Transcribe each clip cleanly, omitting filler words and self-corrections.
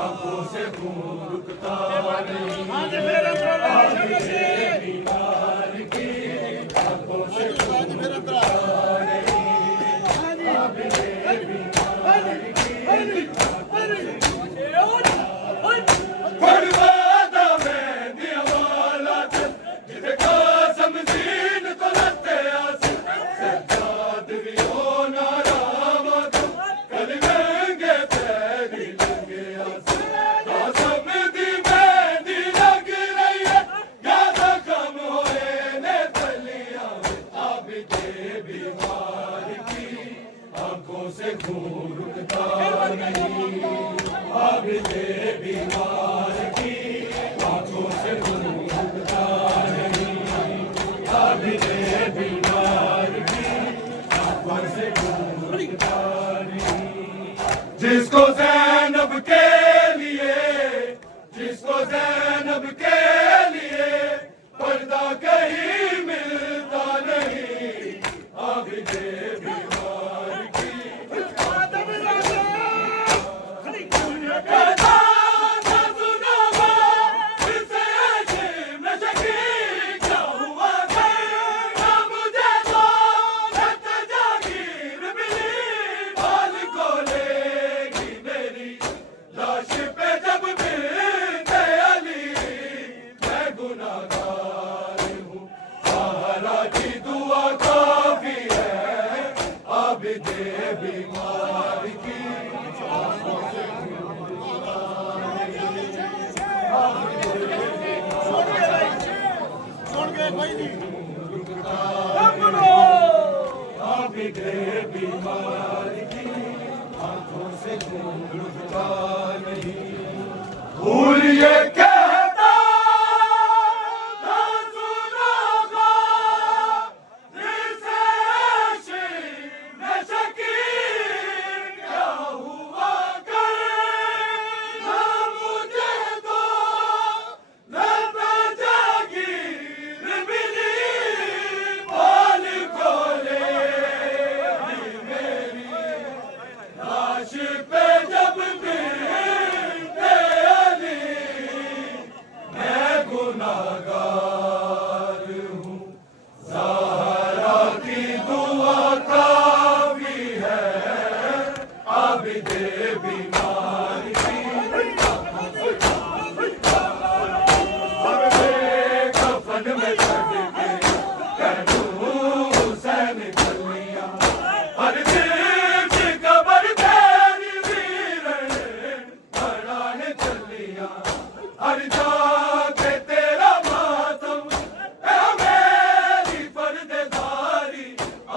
आंखों से खून रुकता नहीं, बीमार की आंखों से खून रुकता नहीं, बीमार की बड़वादा में दिया वाला जिसे कासम दीन को लगते आसे सज्जाद भी हो नारामा तो कल लेंगे तेरी लेंगे आसे कासम दी मेहंदी लग रही है ज्यादा कम होए ने तलियां आबिदे बीमार की आंखों से खून रुकता नहीं, आबिदे बीमार की आंखों से खून रुकता नहीं, आबिदे बीमार की आंखों से खून रुकता नहीं। जिसको ज़ैनब के लिए, जिसको ज़ैनब के लिए पर्दा कहीं मिलता नहीं, आबिदे बीमार की बीमार की आबिदे बीमार की आंखों से खून रुकता नहीं। भूल ये कहता था सुनोगा जिसे इश्क़ में शकीन क्या हुआ कर ना मुझे तो न जागीर मिली बाल खोलेगी मेरी लाश पे जब मिलते अली मैं गुनाहगार हूँ, ज़हरा की दुआ काफ़ी है आबिदे बीमार की कफन में चढ़ के करूँ हुसैन कलियां हर दिल की कब्र तेरी वीरन बढ़ाने चलियां हर जाके तेरा मातम है मेरी पर्देदारी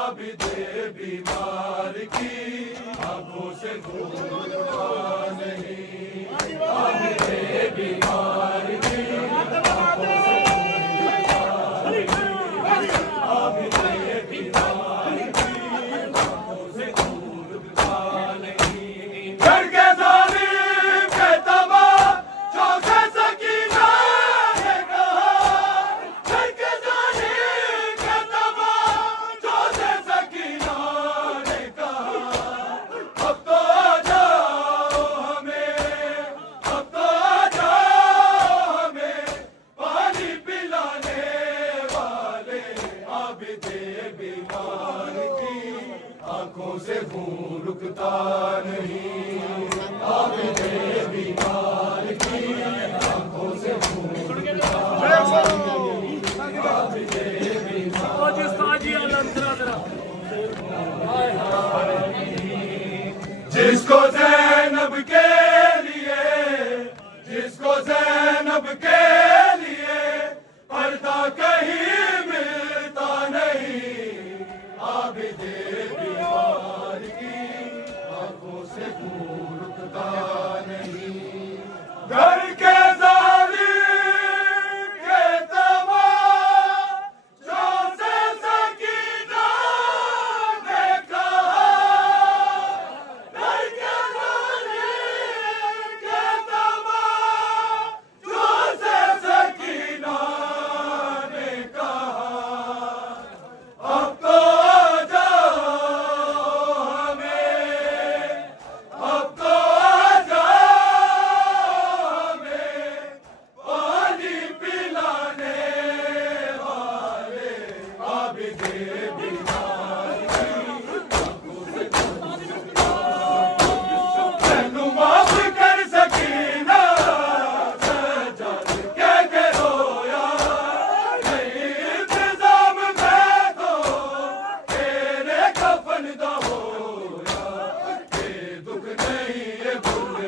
आबिदे बीमार की आंखों से खून रुकता नहीं।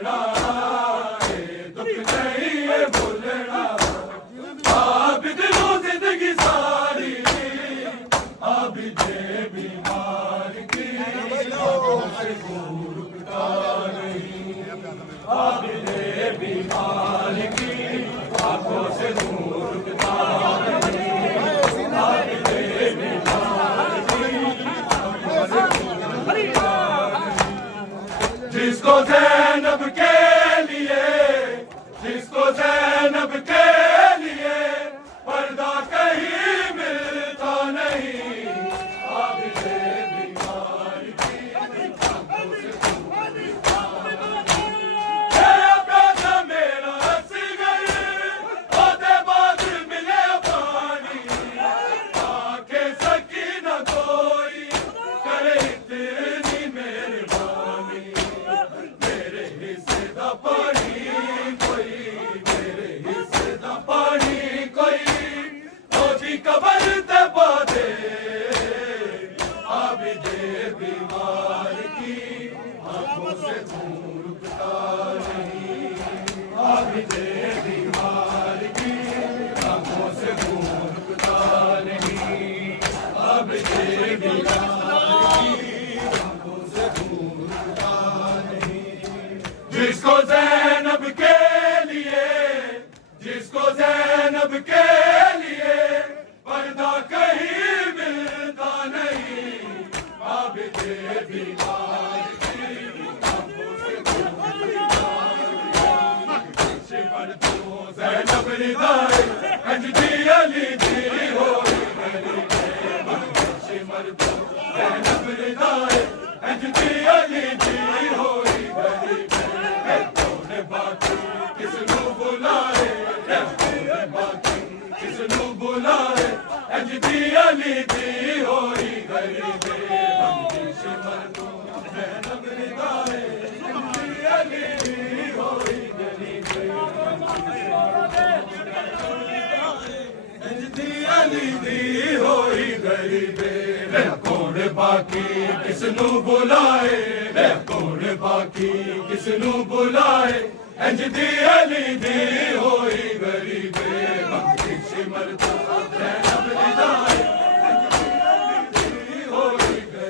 भूलना दुख नहीं है भूलना आप दिलों जिंदगी सारी आप दे बीमार की आंखों से खून रुकता नहीं आप दे बीमार की आंखों से खून रुकता नहीं आप दे बीमार की जिसको ज़ैनब के लिए जिसको ज़ैनब के लिए पर्दा कहीं मिलता नहीं आप दे बीमार की आंखों से खून रुकता नहीं प्यासा मेरा असगर होते बाद मिले पानी आंखें सकीना कोई करे इतनी मेहरबानी मेरे हिस्से दा पानी कोई मेरे हिस्से दा पानी कोई ओदी कबर ते बादे आप दे बीमार की आंखों से खून रुकता नहीं आप दे बीमार की आंखों से खून रुकता नहीं आप दे बीमार की आंखों से खून रुकता नहीं जिसको ज़ैनब के लिए जिसको ज़ैनब के लिए पर्दा कहीं मिलता नहीं आप दे बीमार की आंखों से खून रुकता नहीं से पर तो ज़ैनब रिदाए हजदी अली दी होई गली से मर तो ज़ैनब रिदाए हजदी अली दी होई गली तोने बाकी किसनू बुलाए तोने बाकी किसनू बुलाए हजदी अली दी होई गली से मर तो ज़ैनब रिदाए हजदी अली दी होई गली हजदी अली दी होई गरीबे रे कौन बाकी किसनू बुलाए रे कौन बाकी किसनू बुलाए हजदी अली दी होई गरीबे भक्ति सिमर तो ज़ैनब रिदाए हजदी अली दी होई गरीबे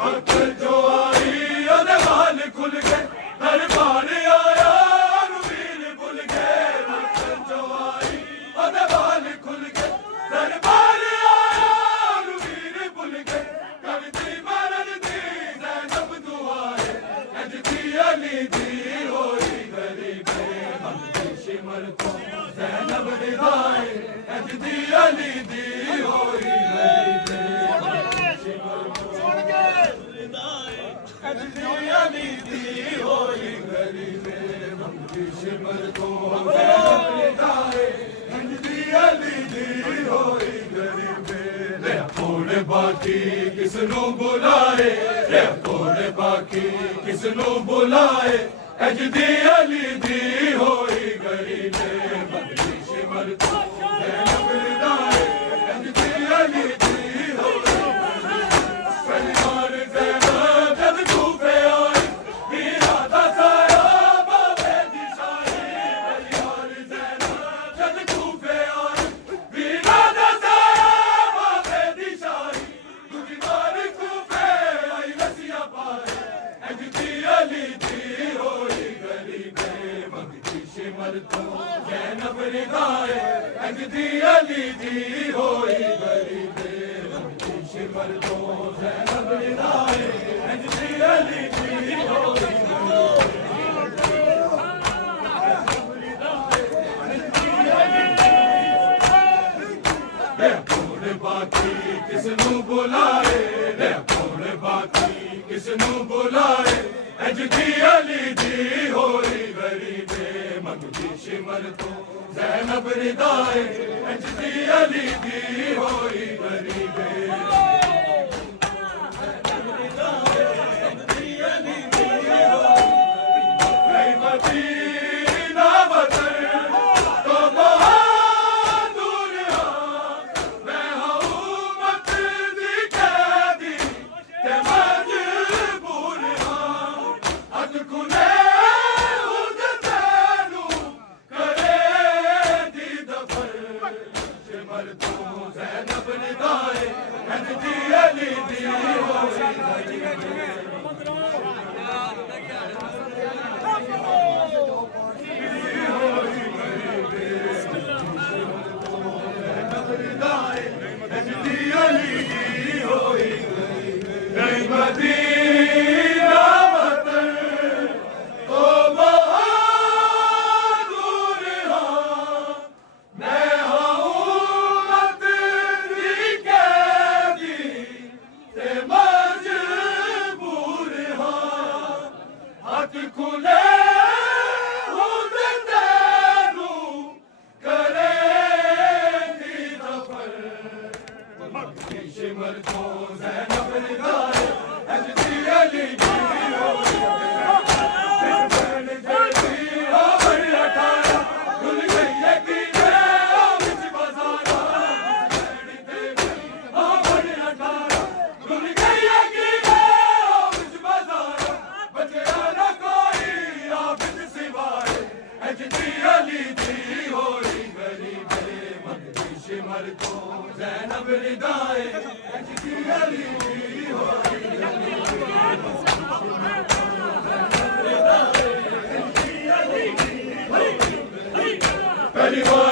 वक्त जो आई ओदे वाल खुल गए दरबार आया वीर भुल गए वक्त जो आई ओदे वाल खुल गए दरबार आया वीर भुल गए करती मरन दी ज़ैनब दुआए हजदी अली दी होई गरीबे भक्ति सिमर तो ज़ैनब रिदाए हजदी अली दी होई गरीबे भक्ति सिमर तो हजदी अली दी होई गरीबे भक्ति सिमर तो ज़ैनब रिदाए हजदी अली दी होई गरीबे रे कौन बाकी किसनू बुलाए रे कौन बाकी किसनू बुलाए हजदी अली दी होई गरीबे भक्ति सिमर तो ज़ैनब रिदाए हजदी अली दी होई परिवार ज़ैनब जद कूफे आई वीरा दा साया बाबे दी शाही परिवार ज़ैनब जद कूफे आई वीरा दा साया बाबे दी शाही दूजी बार कूफे आई रसिया पाए हजदी अली दी होई गरीबे भक्ति सिमर तो ज़ैनब रिदाए हजदी अली दी होई गरीबे भक्ति सिमर तो ज़ैनब रिदाए हजदी अली दी होई रे कौन बाकी किसनू बुलाए रे कौन बाकी किसनू बुलाए हजदी अली दी होई गरीबे मंगती सिमर तो ज़ैनब रिदाए हजदी अली दी होई गरीबे मदीना वतन तो बहुत दूर मैं हूँ मत दी कैदी ते मजबूर अद कुने शिमर को ज़ैनब रिदाए अजदी अली होई पहली बार